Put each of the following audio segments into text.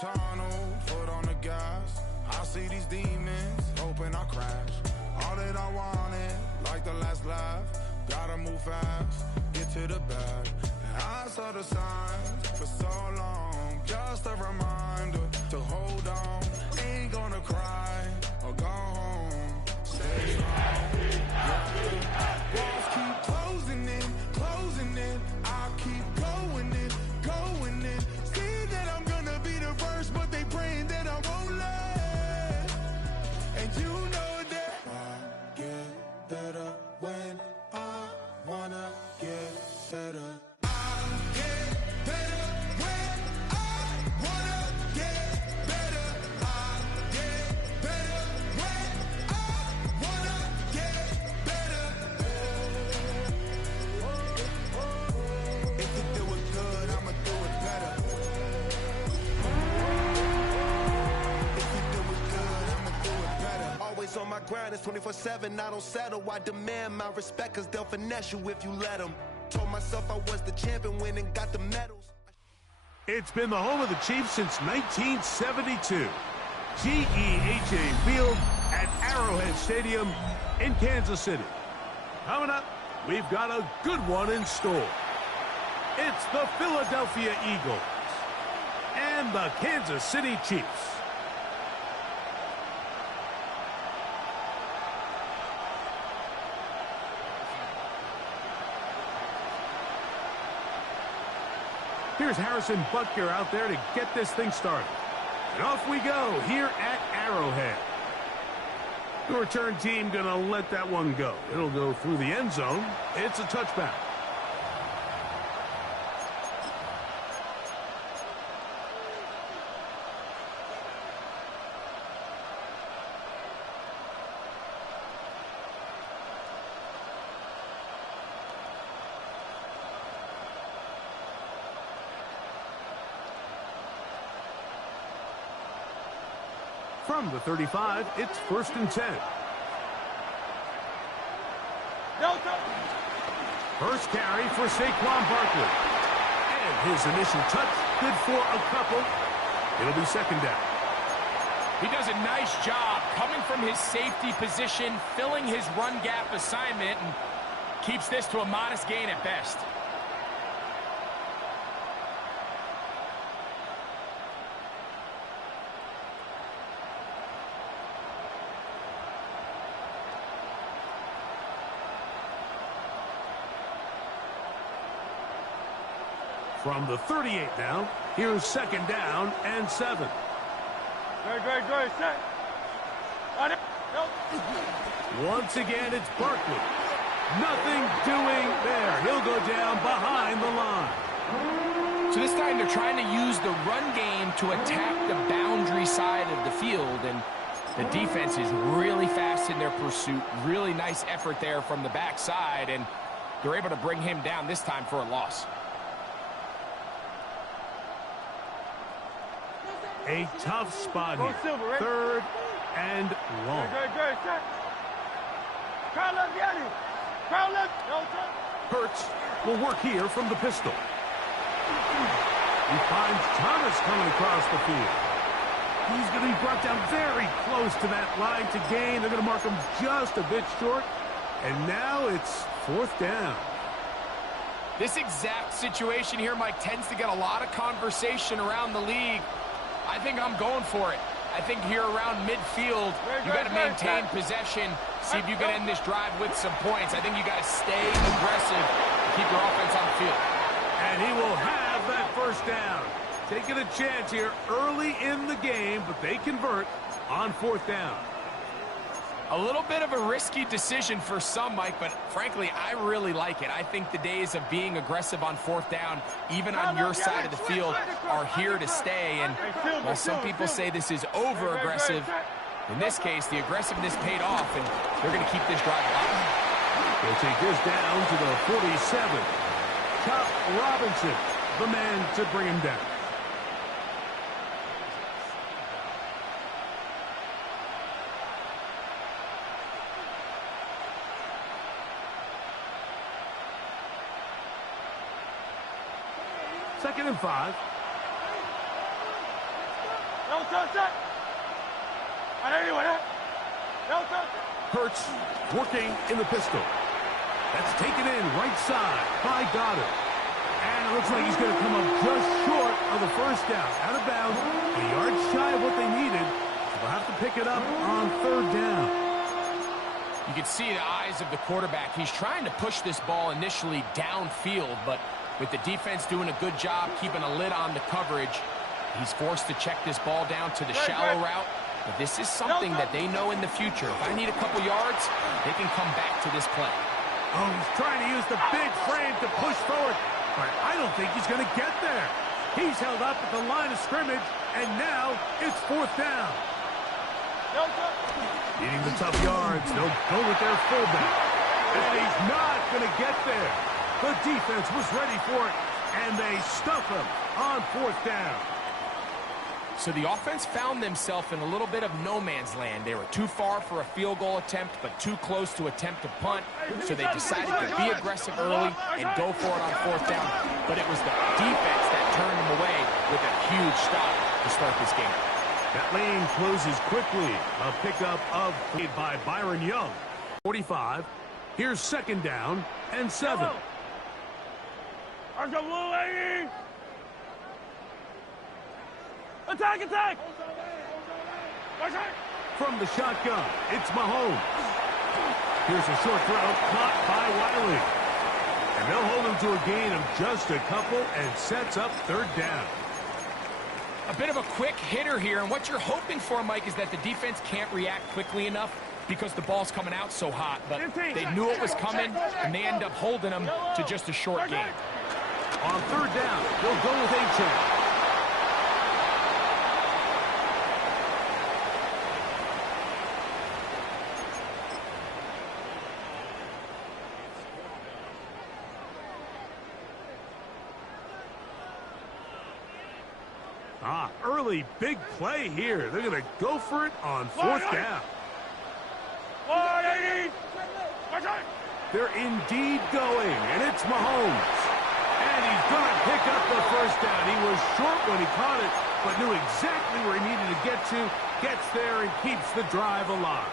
tunnel, foot on the gas. I see these demons, hoping I crash. All that I wanted, like the last laugh. Gotta move fast, get to the bag. And I saw the signs for so long. Just a reminder to hold on. Ain't gonna cry or go home. Stay strong. Yeah. Walls keep closing in. I keep going in. See that I'm gonna be the first, but they praying that I won't let. And you know that I get better when I wanna get better. I get better when I wanna get better. I get better when I wanna get better. If you do it good, I'ma do it better. If you do it good, I'ma do it better. Always on my grind, it's 24/7, I don't settle. I demand my respect, cause they'll finesse you if you let them. Told myself I was the champion, win and got the medals. It's been the home of the Chiefs since 1972. GEHA Field at Arrowhead Stadium in Kansas City. Coming up, we've got a good one in store. It's the Philadelphia Eagles and the Kansas City Chiefs. Here's Harrison Butker out there to get this thing started. And off we go here at Arrowhead. The return team going to let that one go. It'll go through the end zone. It's a touchback. From the 35, it's 1st and 10. First carry for Saquon Barkley. And his initial touch, good for a couple. It'll be 2nd down. He does a nice job coming from his safety position, filling his run gap assignment, and keeps this to a modest gain at best. From the 38 now, here's 2nd down and 7. Great, set. Once again, it's Barkley. Nothing doing there. He'll go down behind the line. So this time they're trying to use the run game to attack the boundary side of the field, and the defense is really fast in their pursuit. Really nice effort there from the backside, and they're able to bring him down this time for a loss. A tough spot here. 3rd and long. Hurts will work here from the pistol. He finds Thomas coming across the field. He's going to be brought down very close to that line to gain. They're going to mark him just a bit short. And now it's 4th down. This exact situation here, Mike, tends to get a lot of conversation around the league. I think I'm going for it. I think here around midfield, you got to maintain possession, see if you can end this drive with some points. I think you got to stay aggressive and keep your offense on the field. And he will have that 1st down. Taking a chance here early in the game, but they convert on 4th down. A little bit of a risky decision for some, Mike, but frankly, I really like it. I think the days of being aggressive on 4th down, even on your side of the field, are here to stay. And while some people say this is over-aggressive, in this case, the aggressiveness paid off, and they're going to keep this drive alive. They'll take this down to the 47. Chop Robinson, the man to bring him down. Second and 5. Don't touch that. Anyway, don't touch it. Hurts working in the pistol. That's taken in right side by Goddard. And it looks like he's going to come up just short of the first down. Out of bounds, a yard shy of what they needed. So they'll have to pick it up on third down. You can see the eyes of the quarterback. He's trying to push this ball initially downfield, but with the defense doing a good job keeping a lid on the coverage, he's forced to check this ball down to the shallow route. But this is something that they know in the future. If I need a couple yards, they can come back to this play. Oh, he's trying to use the big frame to push forward, but I don't think he's going to get there. He's held up at the line of scrimmage, and now it's fourth down. Needing the tough yards, they'll go with their fullback. And he's not going to get there. The defense was ready for it, and they stuff him on fourth down. So the offense found themselves in a little bit of no man's land. They were too far for a field goal attempt, but too close to attempt a punt. So they decided to be aggressive early and go for it on fourth down. But it was the defense that turned them away with a huge stop to start this game. That lane closes quickly. A pickup of made by Byron Young. 45. Here's second down and 7. Attack, attack! From the shotgun, it's Mahomes. Here's a short throw caught by Wiley. And they'll hold him to a gain of just a couple and sets up third down. A bit of a quick hitter here, and what you're hoping for, Mike, is that the defense can't react quickly enough because the ball's coming out so hot. But they knew it was coming, and they end up holding them to just a short gain. On third down, they'll go with Achane. Early big play here. They're going to go for it on fourth down. They're indeed going, and it's Mahomes. And he's going to pick up the first down. He was short when he caught it, but knew exactly where he needed to get to. Gets there and keeps the drive alive.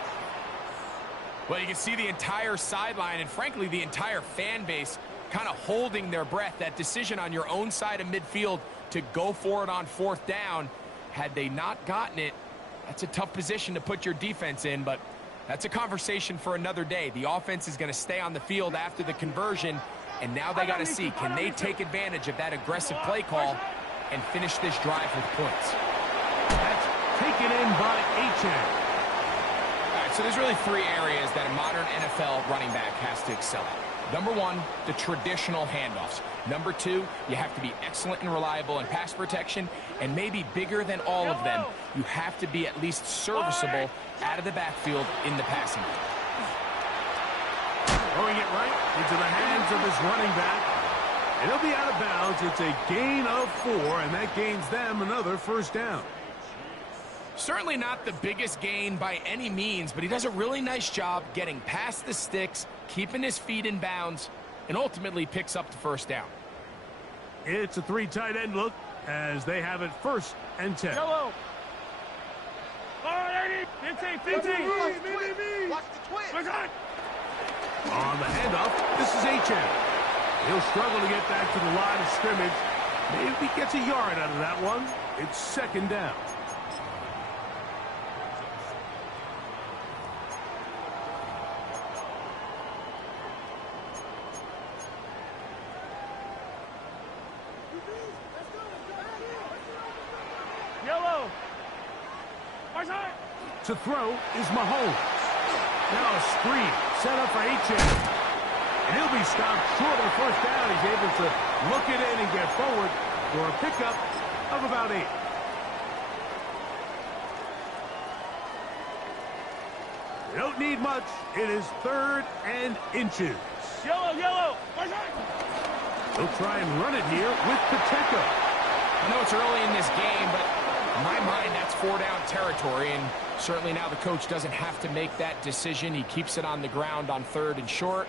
Well, you can see the entire sideline and, frankly, the entire fan base kind of holding their breath. That decision on your own side of midfield to go for it on fourth down, had they not gotten it, that's a tough position to put your defense in, but that's a conversation for another day. The offense is going to stay on the field after the conversion, and now they got to see, can they take advantage of that aggressive play call and finish this drive with points? That's taken in by Achane. All right, so there's really three areas that a modern NFL running back has to excel at. Number one, the traditional handoffs. Number two, you have to be excellent and reliable in pass protection. And maybe bigger than all of them, you have to be at least serviceable out of the backfield in the passing game. Throwing it right into the hands of his running back. And he'll be out of bounds. It's a gain of 4, and that gains them another first down. Certainly not the biggest gain by any means, but he does a really nice job getting past the sticks, keeping his feet in bounds, and ultimately picks up the first down. It's a 3 tight end look as they have it first and 10. Yellow. 15. Watch the twist. On the handoff, this is Achane. He'll struggle to get back to the line of scrimmage. Maybe he gets a yard out of that one. It's second down. Yellow. To throw is Mahomes. Now a screen set up for Achane. And he'll be stopped short of the first down. He's able to look it in and get forward for a pickup of about 8. They don't need much. It is 3rd and inches. Yellow. They'll try and run it here with Pacheco. I know it's early in this game, but in my mind, that's 4-down territory, and certainly now the coach doesn't have to make that decision. He keeps it on the ground on 3rd and short,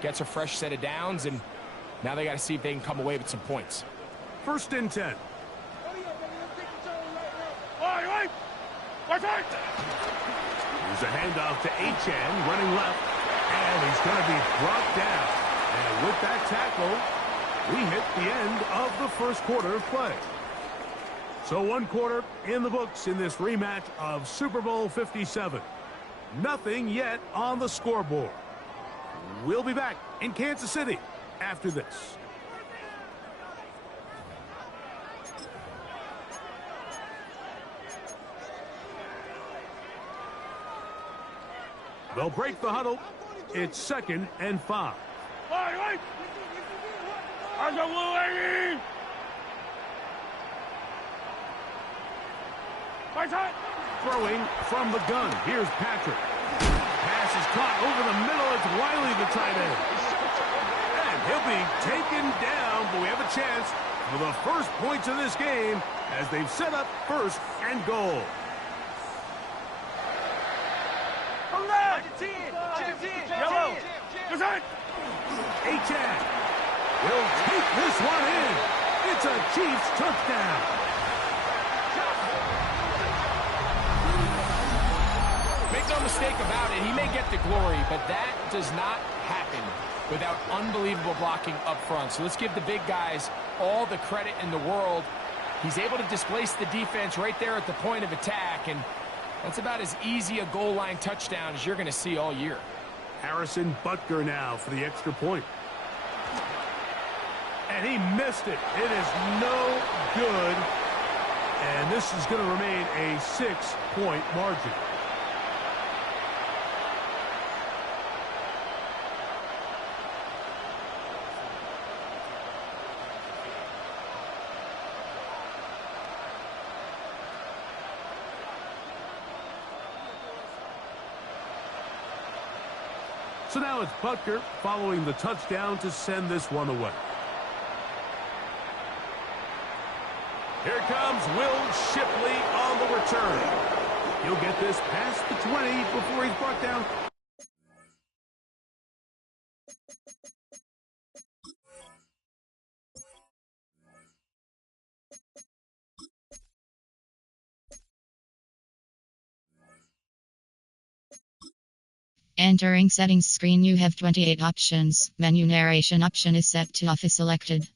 gets a fresh set of downs, and now they got to see if they can come away with some points. 1st and 10. Here's a handoff to Achane, running left, and he's going to be brought down. And with that tackle, we hit the end of the first quarter of play. So 1 quarter in the books in this rematch of Super Bowl 57. Nothing yet on the scoreboard. We'll be back in Kansas City after this. They'll break the huddle. It's 2nd and 5. Throwing from the gun. Here's Patrick. Pass is caught over the middle. It's Wiley, the tight end. And he'll be taken down, but we have a chance for the first points of this game as they've set up 1st and goal. Achane will take this one in. It's a Chiefs touchdown. Make no mistake about it, he may get the glory, but that does not happen without unbelievable blocking up front. So let's give the big guys all the credit in the world. He's able to displace the defense right there at the point of attack, and that's about as easy a goal line touchdown as you're going to see all year. Harrison Butker now for the extra point. And he missed it. It is no good. And this is going to remain a 6-point margin. So now it's Butker following the touchdown to send this one away. Here comes Will Shipley on the return. He'll get this past the 20 before he's brought down. Entering settings screen, you have 28 options. Menu narration option is set to off is selected.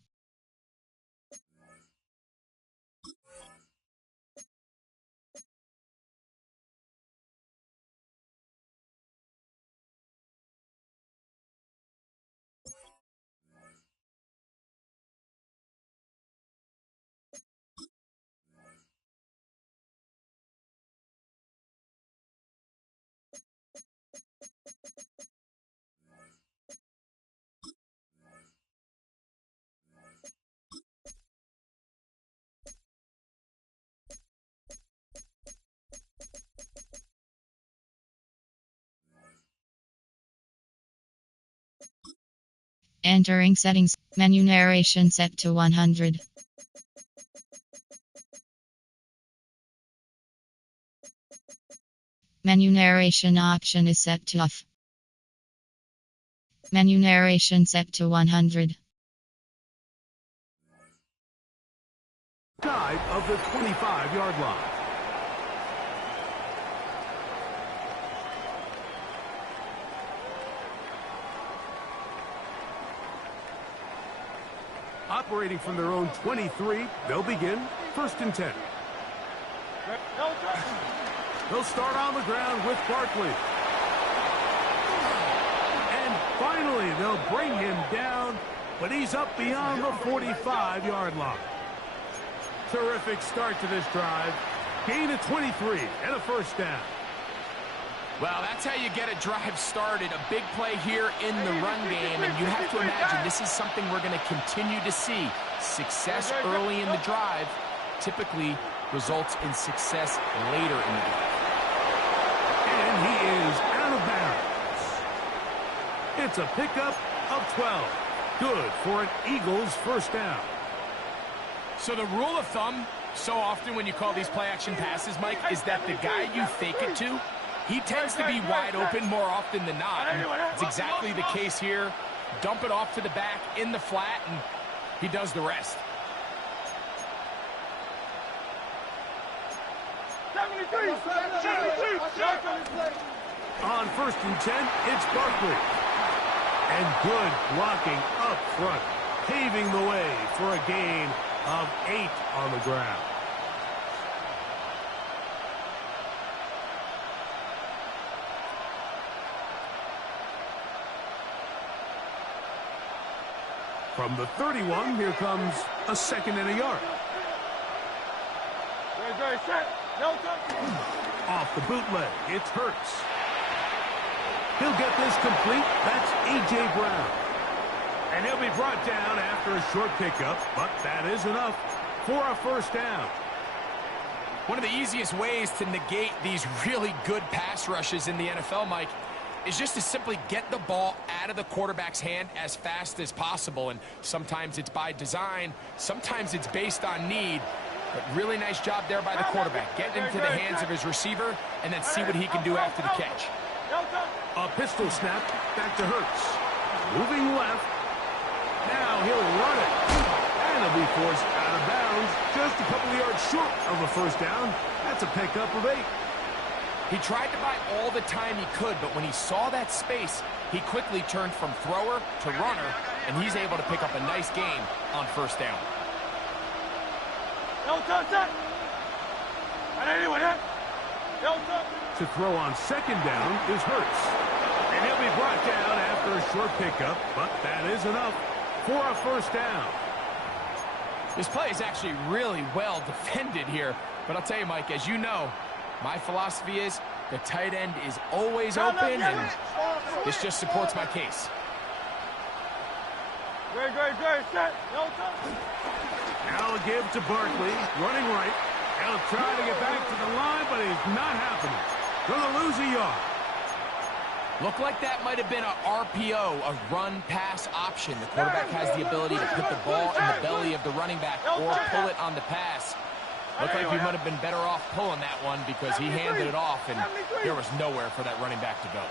Entering settings, menu narration set to 100. Menu narration option is set to off. Menu narration set to 100. Side of the 25-yard line. Operating from their own 23, they'll begin 1st and 10. They'll start on the ground with Barkley. And finally, they'll bring him down, but he's up beyond the 45-yard line. Terrific start to this drive. Gain of 23 and a 1st down. Well, that's how you get a drive started. A big play here in the run game, and you have to imagine this is something we're going to continue to see. Success early in the drive typically results in success later in the drive. And he is out of bounds. It's a pickup of 12. Good for an Eagles 1st down. So the rule of thumb, so often when you call these play-action passes, Mike, is that the guy you fake it to, he tends to be wide open more often than not. And it's exactly the case here. Dump it off to the back in the flat, and he does the rest. On 1st and 10, it's Barkley. And good blocking up front, paving the way for a gain of 8 on the ground. From the 31, here comes a 2nd and a yard. Off the bootleg, it's Hurts. He'll get this complete. That's A.J. Brown. And he'll be brought down after a short pickup, but that is enough for a 1st down. One of the easiest ways to negate these really good pass rushes in the NFL, Mike, is just to simply get the ball out of the quarterback's hand as fast as possible. And sometimes it's by design, sometimes it's based on need. But really nice job there by the quarterback. Get into the hands of his receiver and then see what he can do after the catch. A pistol snap back to Hurts. Moving left. Now he'll run it. And he'll be forced out of bounds. Just a couple of yards short of a 1st down. That's a pickup of 8. He tried to buy all the time he could, but when he saw that space, he quickly turned from thrower to runner, and he's able to pick up a nice gain on 1st down. To throw on 2nd down is Hurts. And he'll be brought down after a short pickup, but that is enough for a 1st down. This play is actually really well defended here, but I'll tell you, Mike, as you know, my philosophy is the tight end is always open, and this just supports my case. Now a give to Barkley, running right. He'll try to get back to the line, but it's not happening. Gonna lose a yard. Looked like that might have been a RPO, a run-pass option. The quarterback has the ability to put the ball in the belly of the running back or pull it on the pass. Looked like we might have been better off pulling that one because he handed it off, and there was nowhere for that running back to go.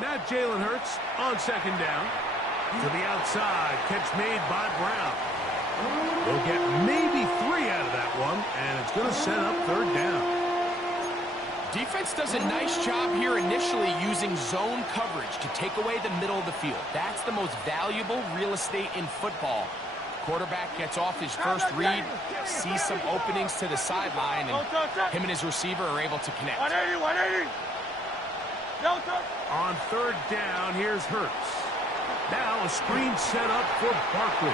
Now Jalen Hurts on 2nd down. To the outside, catch made by Brown. They'll get maybe 3 out of that one, and it's going to set up 3rd down. Defense does a nice job here initially using zone coverage to take away the middle of the field. That's the most valuable real estate in football. Quarterback gets off his first read, sees some openings to the sideline, and him and his receiver are able to connect. 180. On 3rd down, here's Hurts. Now a screen set up for Barkley.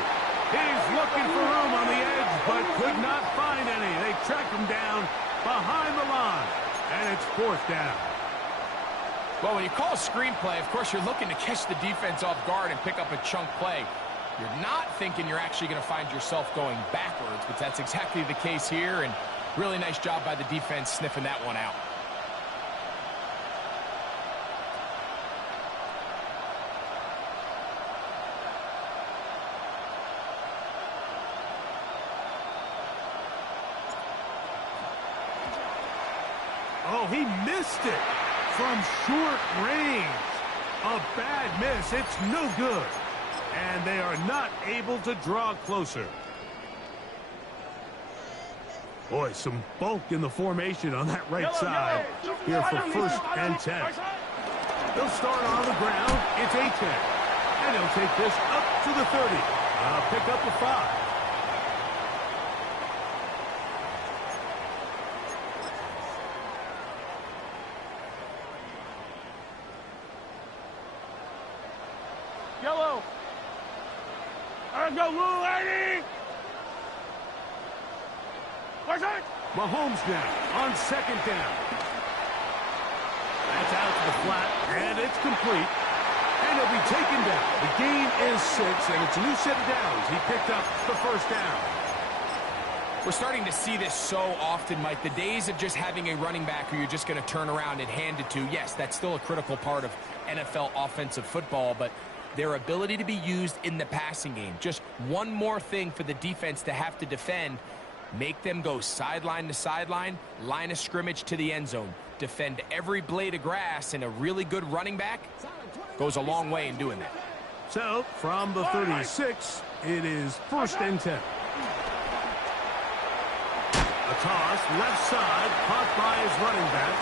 He's looking for room on the edge, but could not find any. They track him down behind the line, and it's 4th down. Well, when you call a screenplay, of course, you're looking to catch the defense off guard and pick up a chunk play. You're not thinking you're actually going to find yourself going backwards, but that's exactly the case here, and really nice job by the defense sniffing that one out. Oh, he missed it from short range. A bad miss. It's no good. And they are not able to draw closer. Boy, some bulk in the formation on that right side here for 1st and 10. They'll start on the ground. It's A-10. And he'll take this up to the 30. Pick up a 5. Yellow. Let's go, Blue Lady. Mahomes now on 2nd down. That's out to the flat, and it's complete. And he'll be taken down. The gain is 6, and it's a new set of downs. He picked up the 1st down. We're starting to see this so often, Mike. The days of just having a running back who you're just going to turn around and hand it to, yes, that's still a critical part of NFL offensive football, but their ability to be used in the passing game. Just one more thing for the defense to have to defend. Make them go sideline to sideline, line of scrimmage to the end zone. Defend every blade of grass, and a really good running back goes a long way in doing that. So, from the 36, it is 1st and 10. A toss, left side, caught by his running back.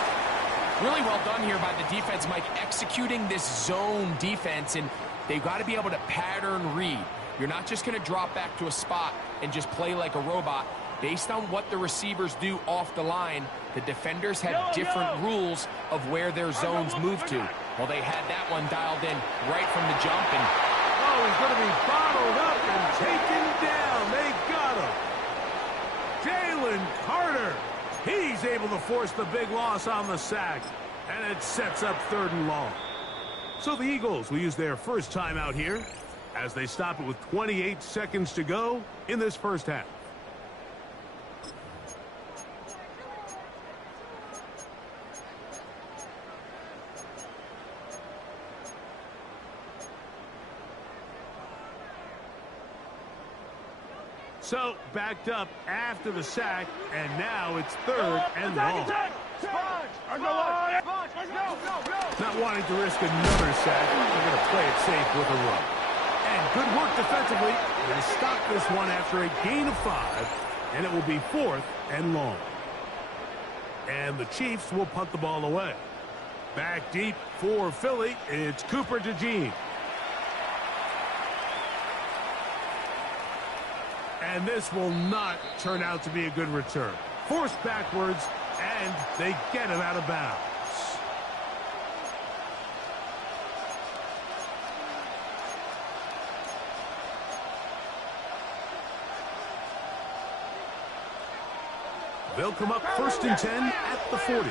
Really well done here by the defense, Mike, executing this zone defense, and they've got to be able to pattern read. You're not just going to drop back to a spot and just play like a robot. Based on what the receivers do off the line, the defenders had different rules of where their zones move to. Well, they had that one dialed in right from the jump. And oh, he's going to be bottled up and taken down. They got him. Jalen Carter. He's able to force the big loss on the sack, and it sets up 3rd and long. So the Eagles will use their first timeout here as they stop it with 28 seconds to go in this first half. So, backed up after the sack, and now it's 3rd and long. Not wanting to risk another sack, they're going to play it safe with a run. And good work defensively. They stop this one after a gain of 5, and it will be 4th and long. And the Chiefs will punt the ball away. Back deep for Philly, it's Cooper DeJean. And this will not turn out to be a good return. Forced backwards, and they get him out of bounds. They'll come up 1st and 10 at the 40.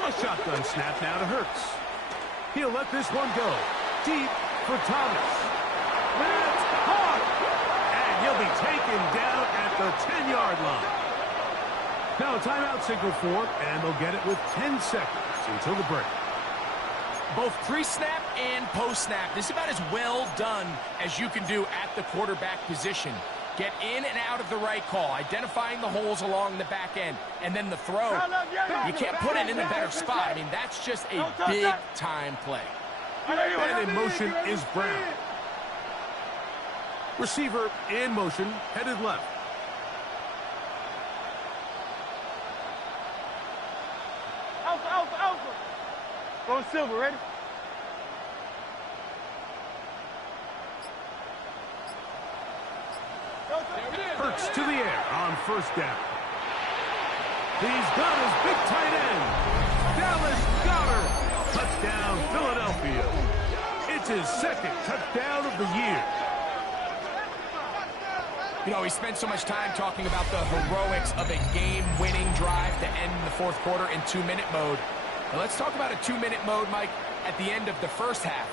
A shotgun snap now to Hurts. He'll let this one go. Deep for Thomas. That's caught! And he'll be taken down at the 10-yard line. Now a timeout signal for, and they'll get it with 10 seconds until the break. Both pre-snap and post-snap, this is about as well done as you can do at the quarterback position. Get in and out of the right call, identifying the holes along the back end, and then the throw. You can't put it in a better spot. I mean, that's just a big-time play. And in motion is Brown. Receiver in motion, headed left. Alpha. Going Silver, ready? Hurts to the air on 1st down. He's got his big tight end, Dallas Goedert. Touchdown, Philadelphia. It's his 2nd touchdown of the year. You know, he spent so much time talking about the heroics of a game-winning drive to end the 4th quarter in 2-minute mode. Now let's talk about a 2-minute mode, Mike, at the end of the first half.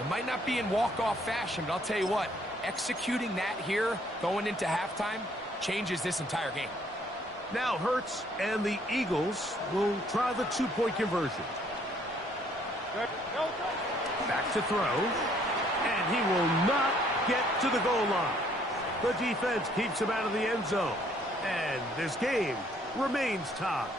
It might not be in walk-off fashion, but I'll tell you what, executing that here, going into halftime, changes this entire game. Now Hurts and the Eagles will try the 2-point conversion. Back to throw, and he will not get to the goal line. The defense keeps him out of the end zone, and this game remains tied.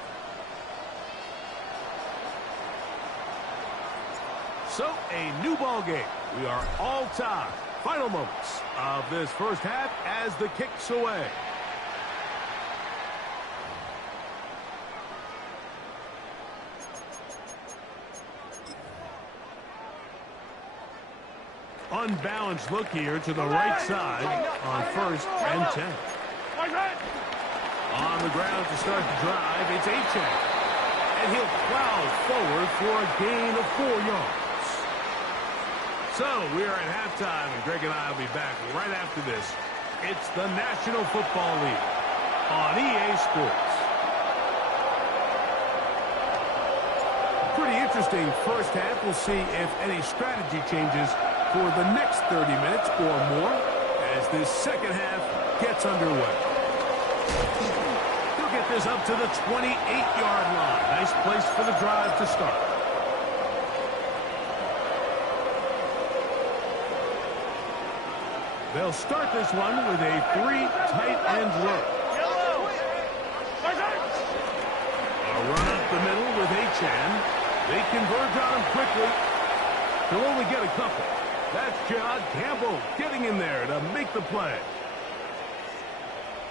So, a new ball game. We are all tied. Final moments of this first half as the kick's away. Unbalanced look here to the right side on 1st and 10. On the ground to start the drive, it's Achane. And he'll plow forward for a gain of 4 yards. So, we are at halftime, and Greg and I will be back right after this. It's the National Football League on EA Sports. Pretty interesting first half. We'll see if any strategy changes for the next 30 minutes or more as this second half gets underway. He'll get this up to the 28-yard line. Nice place for the drive to start. They'll start this one with a 3 tight end look. Achane. They converge on him quickly. He'll only get a couple. That's John Campbell getting in there to make the play.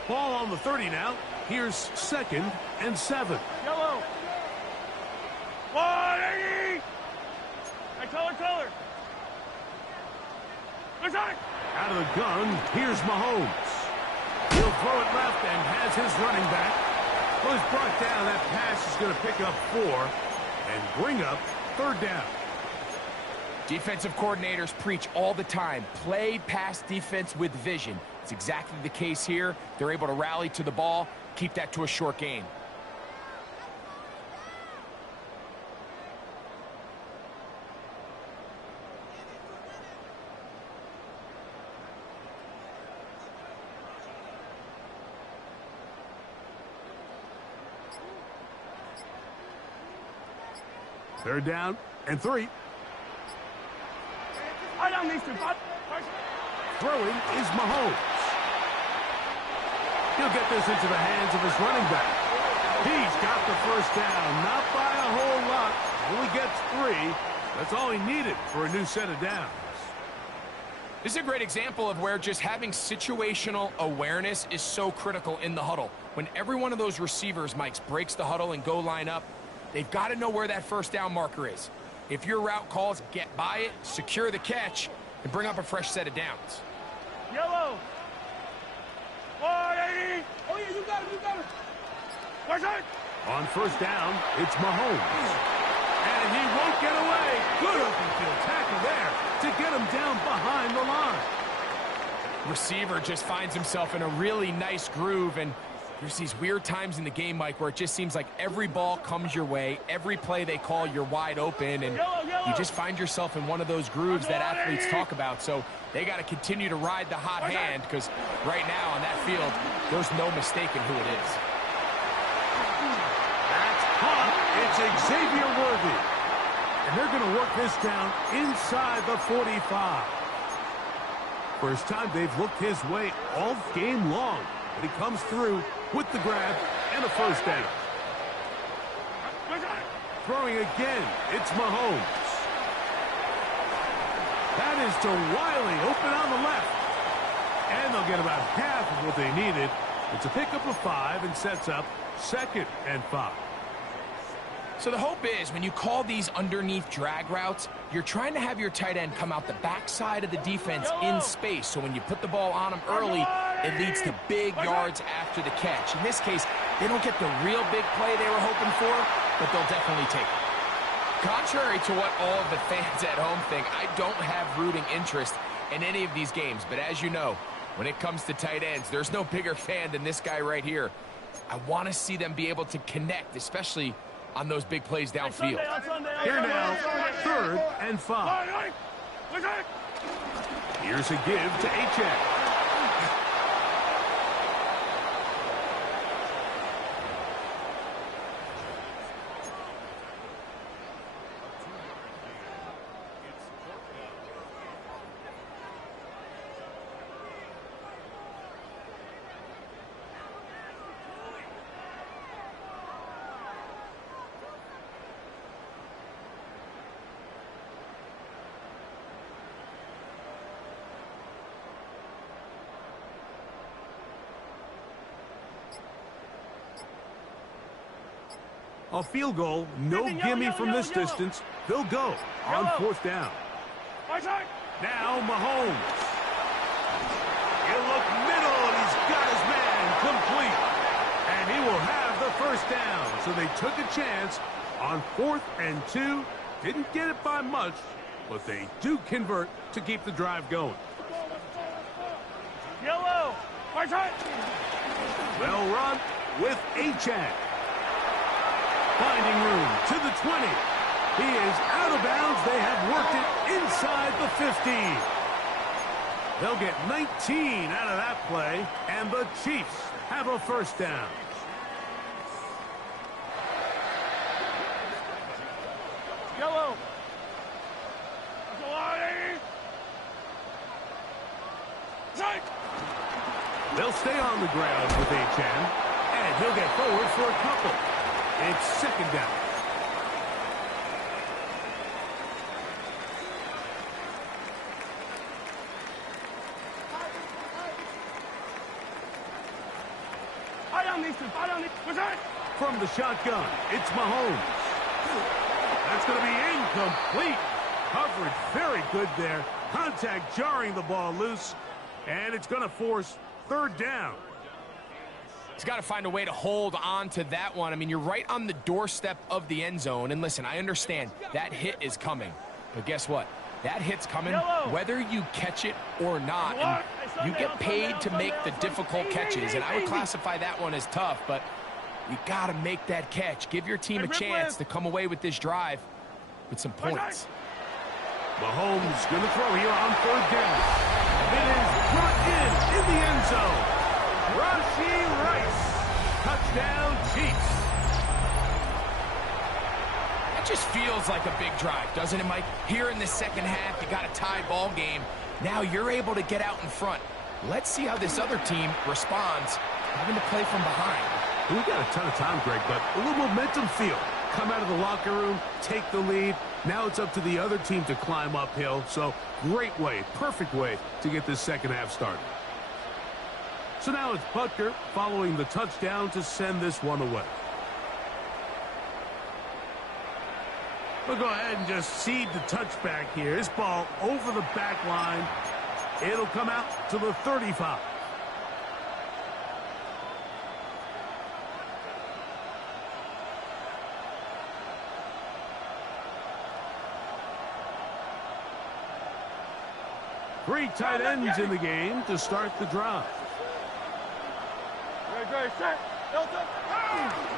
Ball on the 30 now. Here's 2nd and 7. Yellow. 180. Hey, color. Good time. Out of the gun, here's Mahomes. He'll throw it left and has his running back. Well, he's brought down. That pass is going to pick up 4 and bring up 3rd down. Defensive coordinators preach all the time, play pass defense with vision. It's exactly the case here. They're able to rally to the ball, keep that to a short gain. Third down and 3. I don't need to. Throwing is Mahomes. He'll get this into the hands of his running back. He's got the first down, not by a whole lot. Only gets 3. That's all he needed for a new set of downs. This is a great example of where just having situational awareness is so critical in the huddle. When every one of those receivers, Mike, breaks the huddle and go line up, they've got to know where that first down marker is. If your route calls, get by it, secure the catch, and bring up a fresh set of downs. Yellow. 180. Oh, yeah, you got it. Where's it? On first down, it's Mahomes. And he won't get away. Good open field tackle there to get him down behind the line. Receiver just finds himself in a really nice groove, and there's these weird times in the game, Mike, where it just seems like every ball comes your way, every play they call, you're wide open, and you just find yourself in one of those grooves that athletes talk about. So they got to continue to ride the hot hand, because right now on that field, there's no mistaking who it is. That's caught. It's Xavier Worthy. And they're going to work this down inside the 45. First time they've looked his way all game long. But he comes through with the grab and a first down. Throwing again, it's Mahomes. That is to Wiley, open on the left. And they'll get about half of what they needed. It's a pickup of 5 and sets up 2nd and 5. So the hope is when you call these underneath drag routes, you're trying to have your tight end come out the backside of the defense in space. So when you put the ball on him early, it leads to big yards after the catch. In this case, they don't get the real big play they were hoping for, but they'll definitely take it. Contrary to what all of the fans at home think, I don't have rooting interest in any of these games. But as you know, when it comes to tight ends, there's no bigger fan than this guy right here. I want to see them be able to connect, especially on those big plays downfield. Here now, 3rd and 5. Here's a give to Achane. A field goal, no gimme from this distance. They'll go on 4th down. Now Mahomes. He'll look middle, and he's got his man complete. And he will have the first down. So they took a chance on 4th and 2. Didn't get it by much, but they do convert to keep the drive going. Yellow. Well run with Achane. Finding room to the 20. He is out of bounds. They have worked it inside the 15. They'll get 19 out of that play, and the Chiefs have a first down. Yellow. They'll stay on the ground with Achane, and he'll get forward for a couple. It's 2nd down. From the shotgun, it's Mahomes. That's going to be incomplete. Coverage very good there. Contact jarring the ball loose. And it's going to force third down. He's got to find a way to hold on to that one. I mean, you're right on the doorstep of the end zone. And listen, I understand that hit is coming. But guess what? That hit's coming whether you catch it or not. And you get paid to make the difficult catches. And I would classify that one as tough, but you got to make that catch. Give your team a chance to come away with this drive with some points. Mahomes going to throw here on third down. It is brought in the end zone. Rashee Rice. Touchdown, Chiefs. That just feels like a big drive, doesn't it, Mike? Here in the second half, you got a tie ball game. Now you're able to get out in front. Let's see how this other team responds, having to play from behind. We got a ton of time, Greg, but a little momentum feel. Come out of the locker room, take the lead. Now it's up to the other team to climb uphill. So great way, perfect way to get this second half started. So now it's Butker following the touchdown to send this one away. We'll go ahead and just seed the touchback here. This ball over the back line. It'll come out to the 35. Three tight ends in the game to start the drive.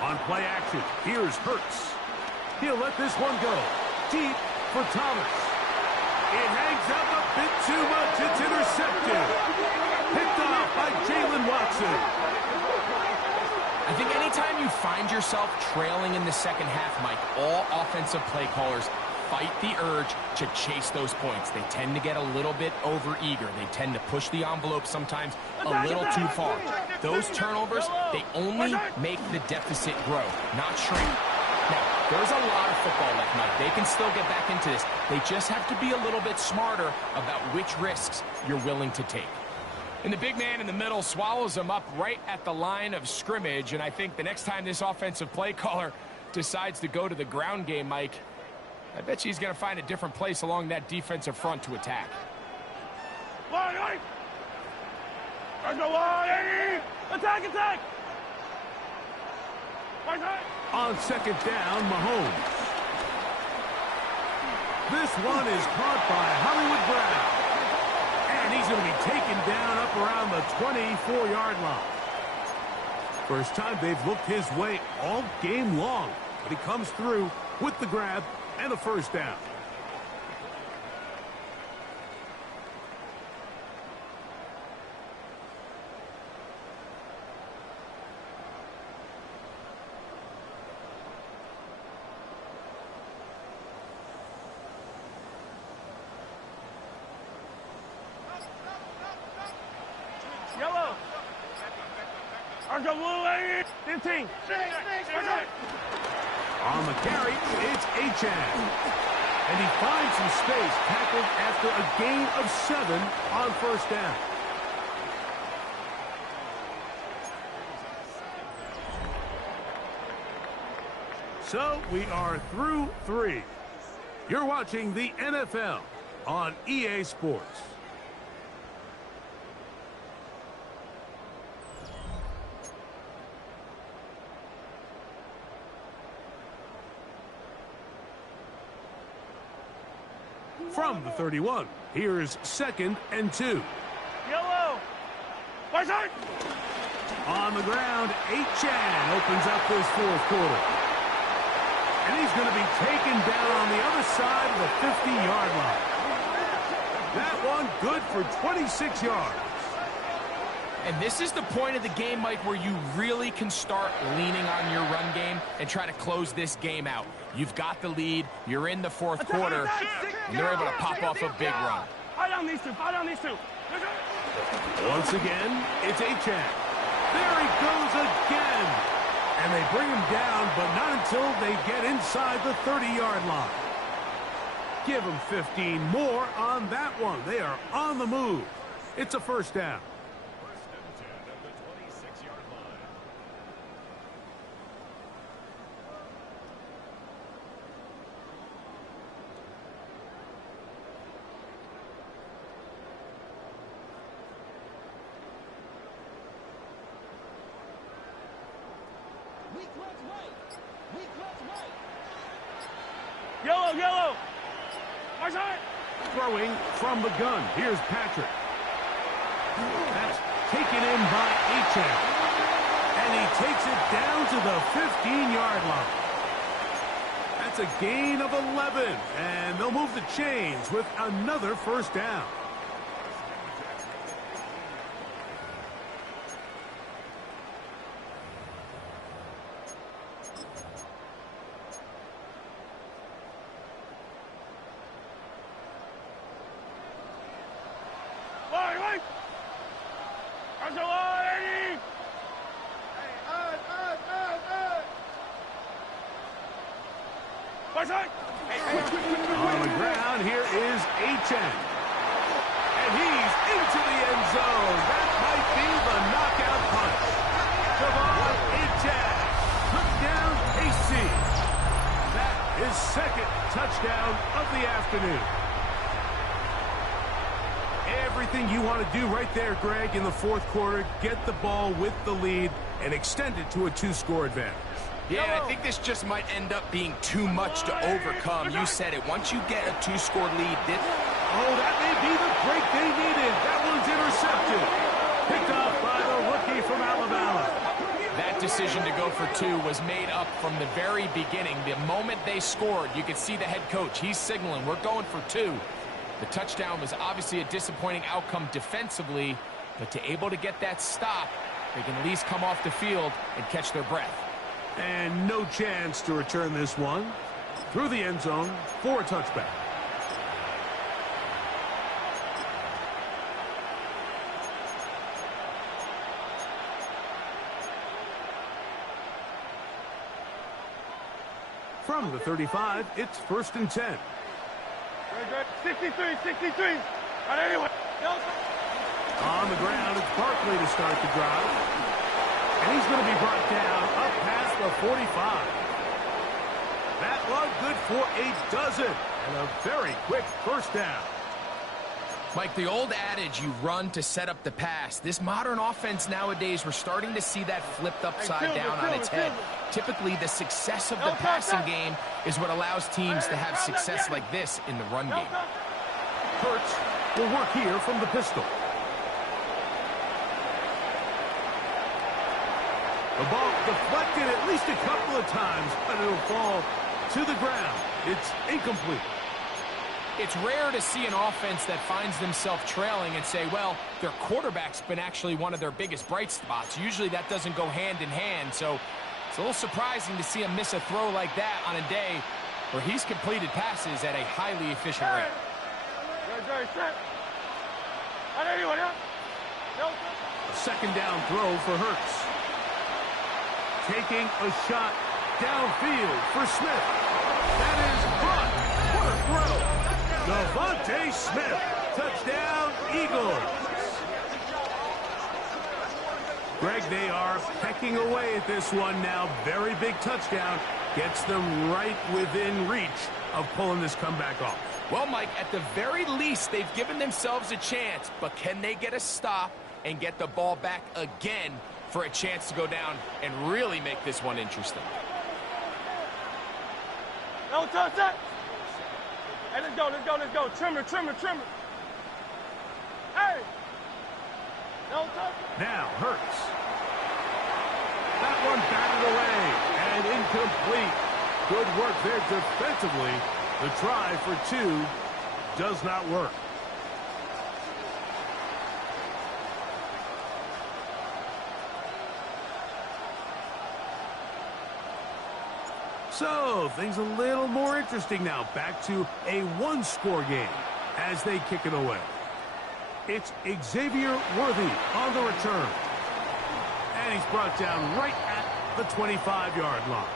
On play action, here's Hurts. He'll let this one go. Deep for Thomas. It hangs up a bit too much. It's intercepted. Picked off by Jalen Watson. I think anytime you find yourself trailing in the second half, Mike, all offensive play callers fight the urge to chase those points. They tend to get a little bit overeager. They tend to push the envelope sometimes a little too far. Those turnovers, they only make the deficit grow, not shrink. Now, there's a lot of football left, Mike. They can still get back into this. They just have to be a little bit smarter about which risks you're willing to take. And the big man in the middle swallows him up right at the line of scrimmage. And I think the next time this offensive play caller decides to go to the ground game, Mike, I bet you he's going to find a different place along that defensive front to attack. Attack! On second down, Mahomes. This one is caught by Hollywood Brown. And he's going to be taken down up around the 24-yard line. First time they've looked his way all game long. But he comes through with the grab and a first down. Yellow. Arca 15. On the carry, it's Achane. And he finds some space, tackled after a gain of 7 on first down. So we are through 3. You're watching the NFL on EA Sports. From the 31, here's 2nd and 2. Yellow. Right side. On the ground, Achane opens up this fourth quarter. And he's going to be taken down on the other side of the 50-yard line. That one good for 26 yards. And this is the point of the game, Mike, where you really can start leaning on your run game and try to close this game out. You've got the lead. You're in the fourth quarter, and they're able to pop off a big run. Fight on these two. Once again, it's Achane. There he goes again. And they bring him down, but not until they get inside the 30-yard line. Give them 15 more on that one. They are on the move. It's a first down. Yellow, yellow. My side. Throwing from the gun. Here's Patrick. That's taken in by Achane. And he takes it down to the 15-yard line. That's a gain of 11. And they'll move the chains with another first down. On the ground, here is Achane. And he's into the end zone. That might be the knockout punch. Devon Achane. Touchdown, KC. That is second touchdown of the afternoon. Everything you want to do right there, Greg, in the fourth quarter. Get the ball with the lead and extend it to a 2-score advantage. Yeah, I think this just might end up being too much to overcome. You said it. Once you get a 2-score lead, oh, that may be the break they needed. That one's intercepted. Picked off by the rookie from Alabama. That decision to go for 2 was made up from the very beginning. The moment they scored, you could see the head coach. He's signaling, we're going for 2. The touchdown was obviously a disappointing outcome defensively, but to able to get that stop, they can at least come off the field and catch their breath. And no chance to return this one. Through the end zone for a touchback. From the 35, it's 1st and 10. 63, 63. And anyway. On the ground, it's Barkley to start the drive. And he's going to be brought down up past the 45. That one good for a dozen. And a very quick first down. Mike, the old adage, you run to set up the pass. This modern offense nowadays, we're starting to see that flipped upside down on its head. Typically, the success of the passing game is what allows teams to have success like this in the run game. Hurts will work here from the pistol. The ball deflected at least a couple of times, but it'll fall to the ground. It's incomplete. It's rare to see an offense that finds themselves trailing and say, well, their quarterback's been actually one of their biggest bright spots. Usually that doesn't go hand in hand, so it's a little surprising to see him miss a throw like that on a day where he's completed passes at a highly efficient rate. A second down throw for Hurts. Taking a shot downfield for Smith. That is caught. What a throw. Devontae Smith. Touchdown, Eagles. Greg, they are pecking away at this one now. Very big touchdown. Gets them right within reach of pulling this comeback off. Well, Mike, at the very least, they've given themselves a chance. But can they get a stop and get the ball back again for a chance to go down and really make this one interesting? No touch that. Hey, let's go, let's go, let's go. Trimmer, trimmer, trimmer. Hey. No touch. Now Hurts. That one batted away and incomplete. Good work there defensively. The try for 2 does not work. So, things a little more interesting now. Back to a 1-score game as they kick it away. It's Xavier Worthy on the return. And he's brought down right at the 25-yard line.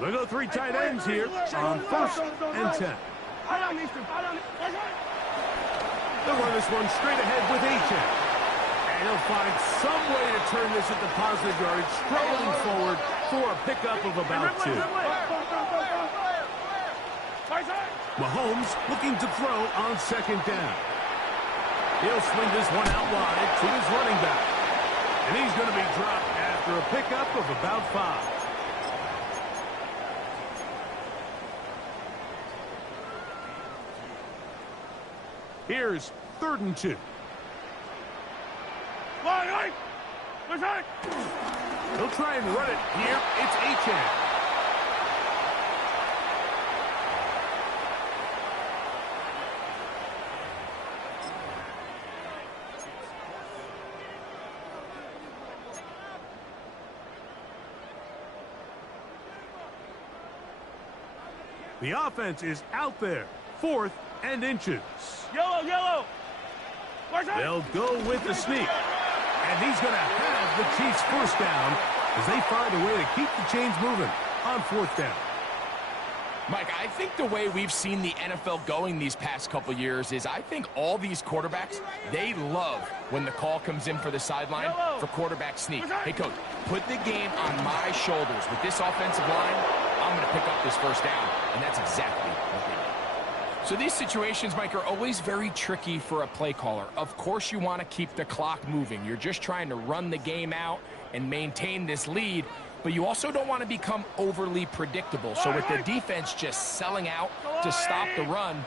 We'll go 3 tight ends here on 1st and 10. They'll run this one straight ahead with Achane. And he'll find some way to turn this into positive yardage, strolling forward for a pickup of about 2. Mahomes looking to throw on 2nd down. He'll swing this one out wide to his running back. And he's going to be dropped after a pickup of about 5. Here's 3rd and 2. He'll try and run it here. It's Achane. The offense is out there. 4th and inches. Yellow, yellow. They'll go with the sneak. And he's going to have the Chiefs first down as they find a way to keep the chains moving on 4th down. Mike, I think the way we've seen the NFL going these past couple years is I think all these quarterbacks, they love when the call comes in for the sideline for quarterback sneak. Hey, coach, put the game on my shoulders. With this offensive line, I'm going to pick up this first down. And that's exactly what they did. So these situations, Mike, are always very tricky for a play caller. Of course you want to keep the clock moving. You're just trying to run the game out and maintain this lead, but you also don't want to become overly predictable. So with the defense just selling out to stop the run,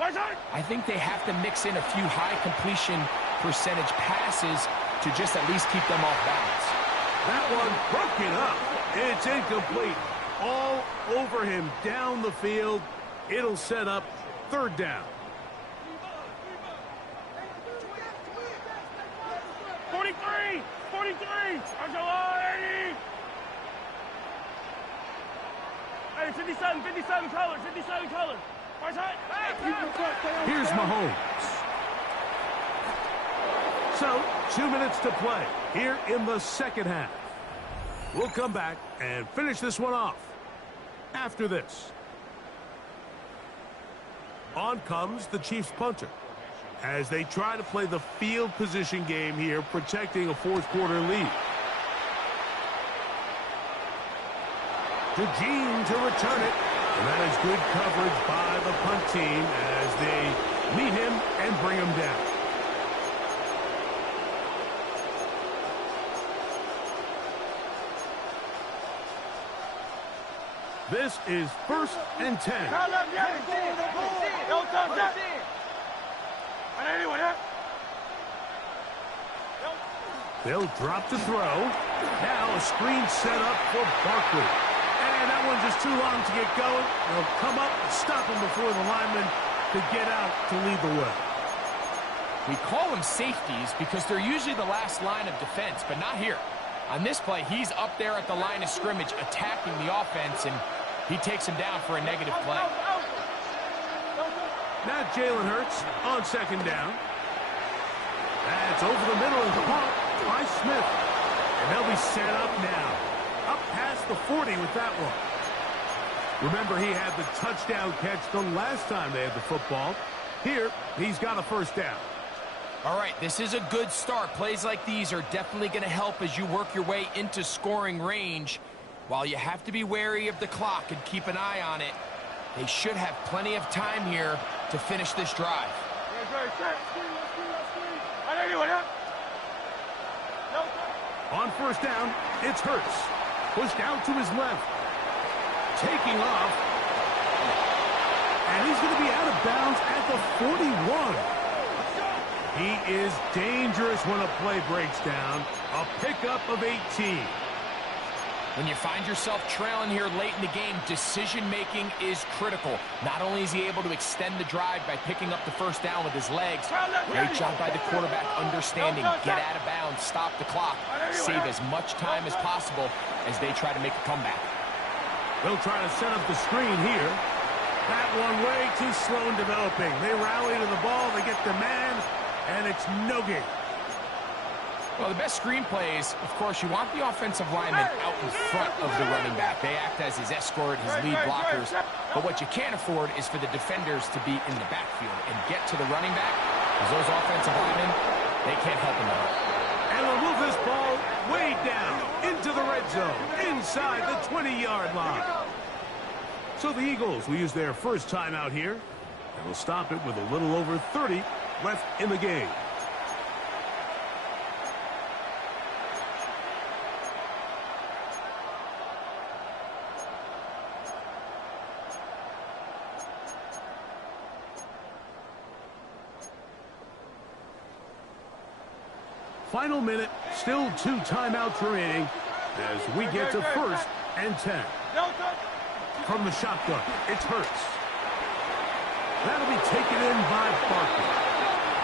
I think they have to mix in a few high completion percentage passes to just at least keep them off balance. That one broken up. It's incomplete. All over him down the field. It'll set up 3rd down. 43! 43! Hey, 57 color, 57 color. Here's Mahomes. So, 2 minutes to play here in the 2nd half. We'll come back and finish this one off after this. On comes the Chiefs punter as they try to play the field position game here, protecting a 4th quarter lead. DeJean to return it, and that is good coverage by the punt team as they meet him and bring him down. This is 1st and 10. They'll drop to throw. Now a screen set up for Barkley. And that one's just too long to get going. They'll come up and stop him before the lineman to get out to lead the way. We call them safeties because they're usually the last line of defense, but not here. On this play, he's up there at the line of scrimmage attacking the offense, and he takes him down for a negative play. Now Jalen Hurts on 2nd down. That's over the middle and caught by Smith. And they'll be set up now. Up past the 40 with that one. Remember, he had the touchdown catch the last time they had the football. Here, he's got a 1st down. All right, this is a good start. Plays like these are definitely going to help as you work your way into scoring range. While you have to be wary of the clock and keep an eye on it, they should have plenty of time here to finish this drive. On 1st down, it's Hurts. Pushed out to his left. Taking off. And he's going to be out of bounds at the 41. He is dangerous when a play breaks down. A pickup of 18. When you find yourself trailing here late in the game, decision-making is critical. Not only is he able to extend the drive by picking up the 1st down with his legs, great job by the quarterback understanding, get out of bounds, stop the clock, save as much time as possible as they try to make a comeback. They'll try to set up the screen here. That one way too slow in developing. They rally to the ball, they get the man, and it's no gain. Well, the best screenplays, of course, you want the offensive lineman out in front of the running back. They act as his escort, his lead blockers. But what you can't afford is for the defenders to be in the backfield and get to the running back, because those offensive linemen, they can't help him at all. And they'll move this ball way down into the red zone, inside the 20-yard line. So the Eagles will use their first timeout here, and will stop it with a little over 30 left in the game. final minute, still 2 timeouts remaining as we get to 1st and 10. From the shotgun, it's Hurts. That'll be taken in by Barkley.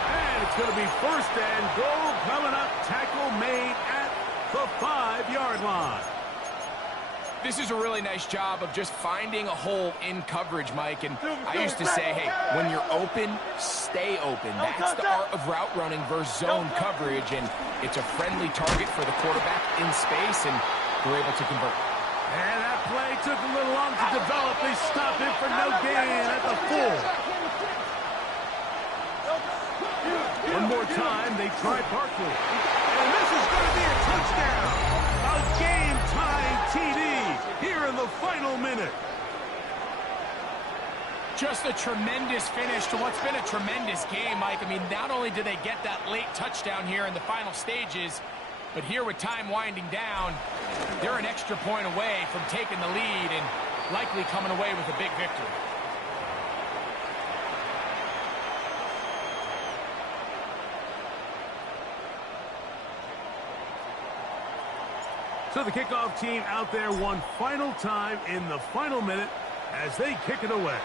And it's going to be 1st and goal coming up. Tackle made at the 5-yard line. This is a really nice job of just finding a hole in coverage, Mike. And I used to say, hey, when you're open, stay open. That's the art of route running versus zone coverage. And it's a friendly target for the quarterback in space, and they're able to convert. And that play took a little long to develop. They stopped it for no gain at the 4. One more time, they try Barkley. And this is going to be a touchdown. A game-tying TD here in the final minute. Just a tremendous finish to what's been a tremendous game, Mike. I mean, not only did they get that late touchdown here in the final stages, but here with time winding down, they're an extra point away from taking the lead and likely coming away with a big victory. So the kickoff team out there one final time in the final minute as they kick it away.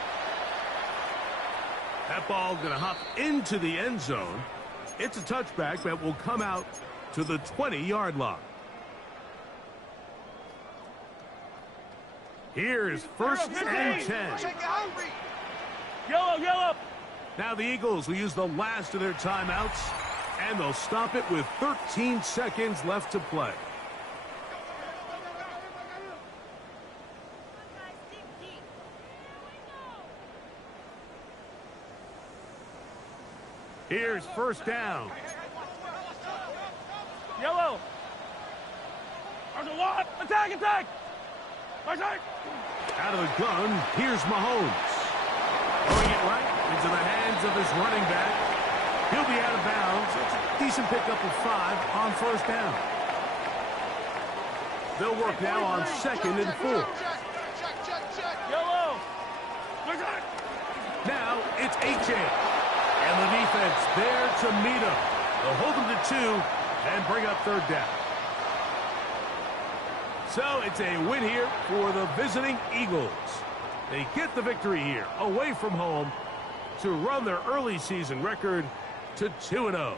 That ball going to hop into the end zone. It's a touchback that will come out to the 20-yard line. Here's 1st and 10. Yellow. Now the Eagles will use the last of their timeouts, and they'll stop it with 13 seconds left to play. Here's 1st down. Yellow. There's a lot. Attack. Out of the gun, here's Mahomes. Throwing it right into the hands of his running back. He'll be out of bounds. It's a decent pickup of 5 on 1st down. They'll work now on 2nd and 4. Yellow. Now it's A.J. And the defense there to meet him. They'll hold him to 2 and bring up 3rd down. So it's a win here for the visiting Eagles. They get the victory here away from home to run their early season record to 2-0.